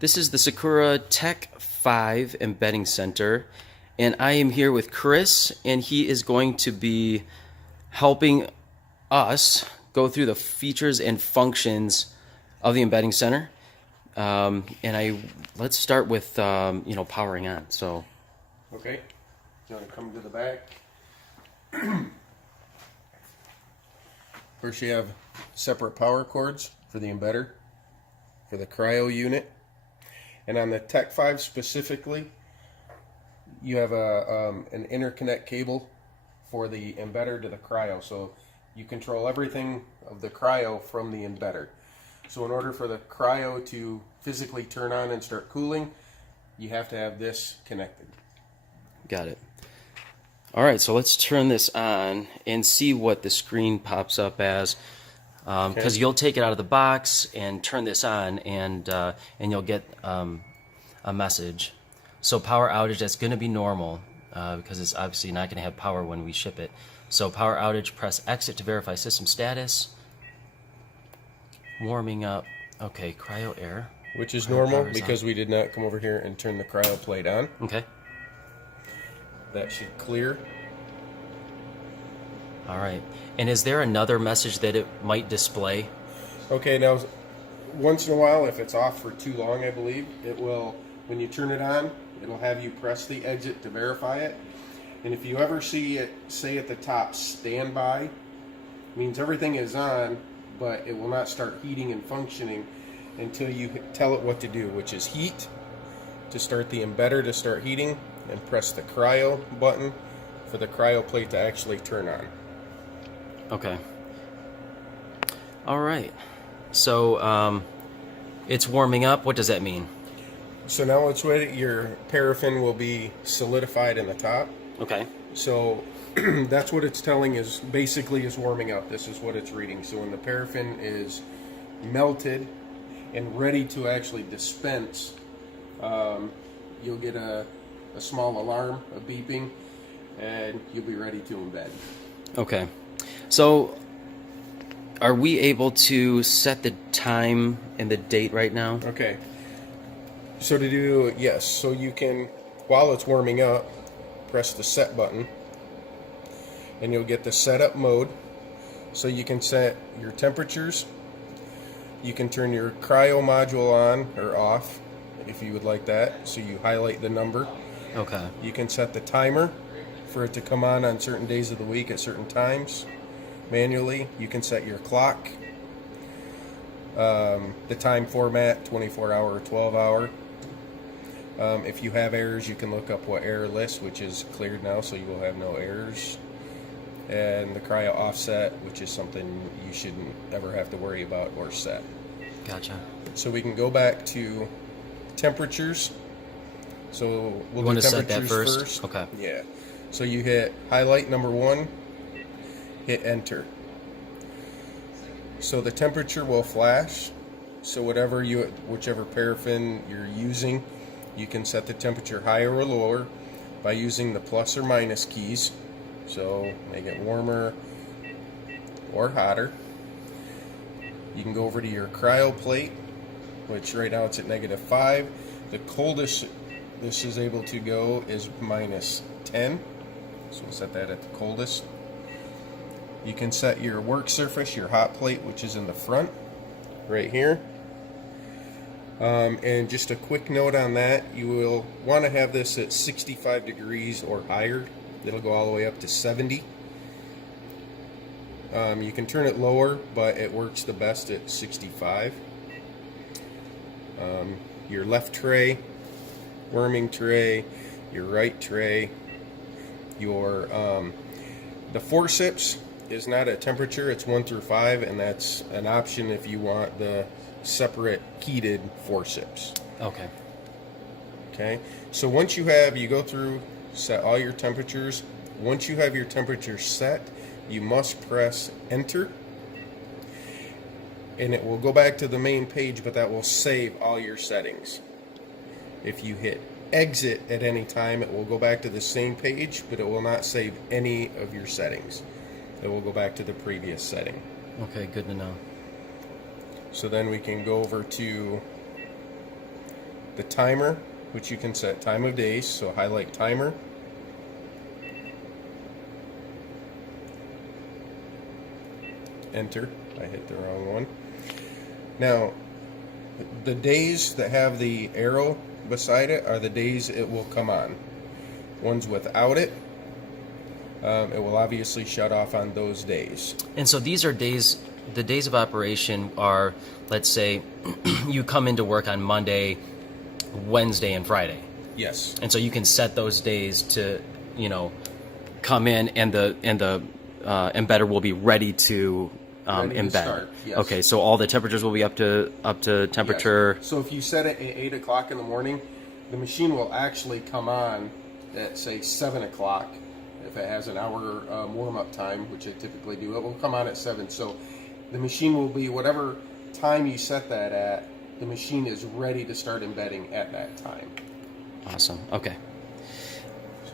This is the Sakura TEC 5 Embedding Center, and I am here with Chris, and he is going to be helping us go through the features and functions of the Embedding Center. Let's start with powering on. So, okay, you want to come to the back. First, you have separate power cords for the embedder, for the cryo unit. And on the TEC 5 specifically, you have an interconnect cable for the embedder to the cryo. So you control everything of the cryo from the embedder. So in order for the cryo to physically turn on and start cooling, you have to have this connected. got it. All right, so let's turn this on and see what the screen pops up as. Because you'll take it out of the box and turn this on, and you'll get a message. So power outage, that's going to be normal because it's obviously not going to have power when we ship it. So power outage, press exit to verify system status. Warming up. Okay, cryo air. Which is normal because we did not come over here and turn the cryo plate on. Okay. That should clear. All right. And is there another message that it might display? Okay, now once in a while, if it's off for too long, I believe, it will, when you turn it on, it'll have you press the exit to verify it. And if you ever see it say at the top, standby, means everything is on, but it will not start heating and functioning until you tell it what to do, which is heat to start the embedder to start heating, and press the cryo button for the cryo plate to actually turn on. Okay. All right. So it's warming up. What does that mean? So now it's ready. Your paraffin will be solidified in the top. Okay. So that's what it's telling is basically is warming up. This is what it's reading. So when the paraffin is melted and ready to actually dispense, you'll get a small alarm, a beeping, and you'll be ready to embed. Okay. So are we able to set the time and the date right now? Okay. So to do, yes. So you can, while it's warming up, press the set button, and you'll get the setup mode. So you can set your temperatures. You can turn your cryo module on or off if you would like that. So you highlight the number. Okay. You can set the timer for it to come on certain days of the week at certain times. Manually, you can set your clock, the time format, 24-hour or 12-hour. If you have errors, you can look up what error list, which is cleared now, so you will have no errors. And the cryo offset, which is something you shouldn't ever have to worry about or set. Gotcha. So we can go back to temperatures. So we'll want do to set temperatures that first? Okay. Yeah. So you hit highlight number 1, hit enter. So the temperature will flash. So whichever paraffin you're using, you can set the temperature higher or lower by using the plus or minus keys. So make it warmer or hotter. You can go over to your cryo plate, which right now it's at -5. The coldest this is able to go is -10. So we'll set that at the coldest. You can set your work surface, your hot plate, which is in the front, right here. And just a quick note on that, you will want to have this at 65 degrees or higher. It'll go all the way up to 70. You can turn it lower, but it works the best at 65. Your left tray, warming tray, your right tray, your the forceps is not a temperature, it's 1 through 5, and that's an option if you want the separate heated forceps. Okay. Okay, so once you go through, set all your temperatures. Once you have your temperature set, you must press enter, and it will go back to the main page, but that will save all your settings. If you hit exit at any time, it will go back to the same page, but it will not save any of your settings. It will go back to the previous setting. Okay, good to know. So then we can go over to the timer, which you can set time of days, so highlight timer. Enter. I hit the wrong one. Now, the days that have the arrow beside it are the days it will come on. Ones without it, it will obviously shut off on those days. And so these are days, the days of operation are, let's say, you come into work on Monday, Wednesday, and Friday. Yes. And so you can set those days to, come in, and the embedder will be ready to Ready to embed. start, yes. Okay, so all the temperatures will be up to temperature. Yes. So if you set it at 8 o'clock in the morning, the machine will actually come on at, say, 7 o'clock. If it has an hour warm-up time, which it typically do, it will come on at 7. So the machine will be, whatever time you set that at, the machine is ready to start embedding at that time. Awesome. Okay.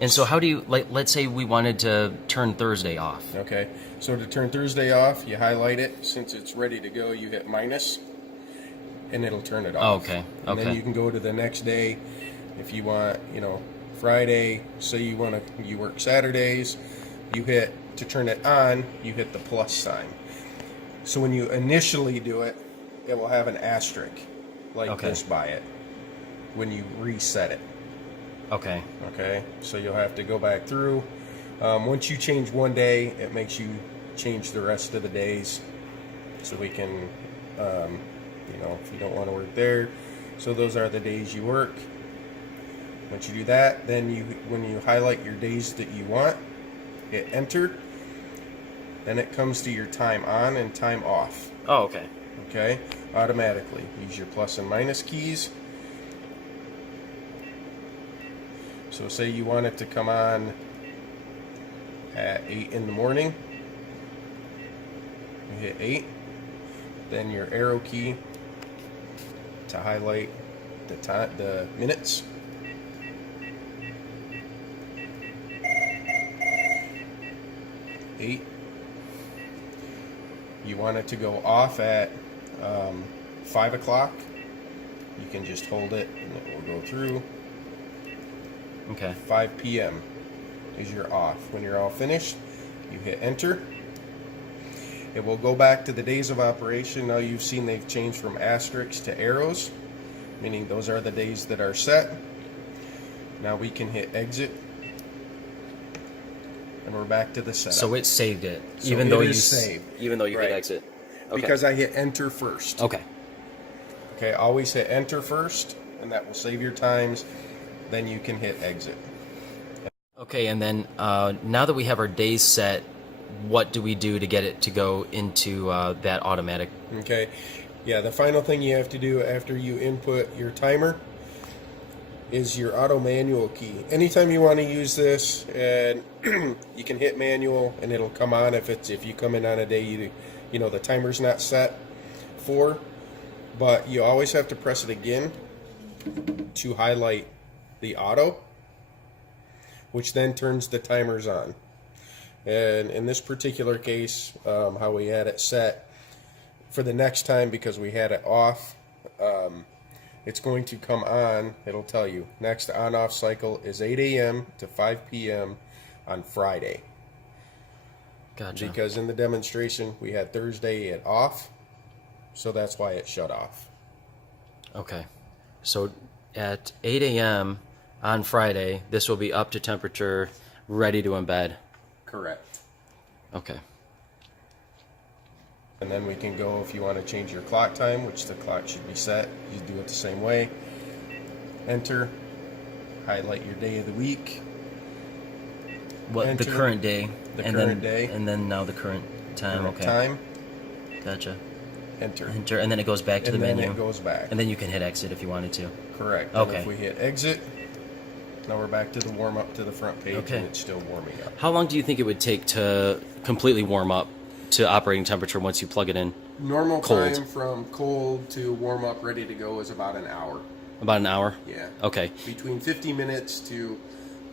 And so how do you, let's say we wanted to turn Thursday off. Okay, so to turn Thursday off, you highlight it. Since it's ready to go, you hit minus, and it'll turn it off. Okay, And then you can go to the next day. If you want, Friday, say you work Saturdays, you hit, to turn it on, you hit the plus sign. So when you initially do it, it will have an asterisk like this by it when you reset it. Okay. Okay, so you'll have to go back through. Once you change one day, it makes you change the rest of the days. So we can, if you don't want to work there, so those are the days you work. Once you do that, then when you highlight your days that you want, hit enter. Then it comes to your time on and time off. Oh, okay. Okay, automatically. Use your plus and minus keys. So say you want it to come on at 8 in the morning. You hit 8. Then your arrow key to highlight the time, the minutes. Eight. You want it to go off at 5 o'clock. You can just hold it and it will go through. Okay. 5 p.m. is your off. When you're all finished, you hit enter. It will go back to the days of operation. Now you've seen they've changed from asterisks to arrows, meaning those are the days that are set. Now we can hit exit, and we're back to the setup. So it saved it, So even it though is you saved. even though you Right. hit exit. Okay. Because I hit enter first. Okay. Okay, always hit enter first, and that will save your times. Then you can hit exit. Okay, and then now that we have our days set, what do we do to get it to go into that automatic? Okay, yeah, the final thing you have to do after you input your timer is your AutoManual key. Anytime you want to use this, and you can hit manual and it'll come on if you come in on a day the timer's not set for, but you always have to press it again to highlight the auto, which then turns the timers on. And in this particular case, how we had it set for the next time, because we had it off, it's going to come on. It'll tell you next on-off cycle is 8 a.m. to 5 p.m. on Friday. Gotcha. Because in the demonstration we had Thursday at off, so that's why it shut off. Okay. So at 8 a.m. on Friday, this will be up to temperature, ready to embed. Correct. Okay. And then we can go, if you want to change your clock time, which the clock should be set, you do it the same way. Enter, highlight your day of the week. What Enter the current day? the and current then, day. and then now the current time. Current Okay. time, Gotcha. enter. Enter, and then it goes back to And the then menu. it goes back. And then you can hit exit if you wanted to. Correct. Okay. And if we hit exit, now we're back to the warm up to the front page, Okay. and it's still warming up. How long do you think it would take to completely warm up to operating temperature once you plug it in? Normal Cold. time from cold to warm up, ready to go, is about an hour. About an hour? Yeah. Okay. Between 50 minutes to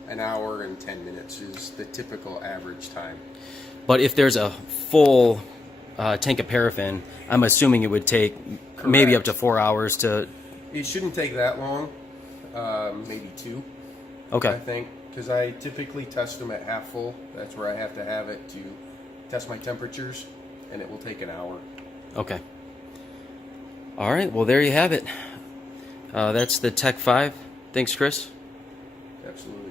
an hour and 10 minutes is the typical average time. But if there's a full tank of paraffin, I'm assuming it would take maybe up to 4 hours to It shouldn't take that long, maybe 2. Okay. I think, because I typically test them at half full. That's where I have to have it to test my temperatures, and it will take an hour. Okay. All right. Well, there you have it. That's the Tech 5. Thanks, Chris. Absolutely.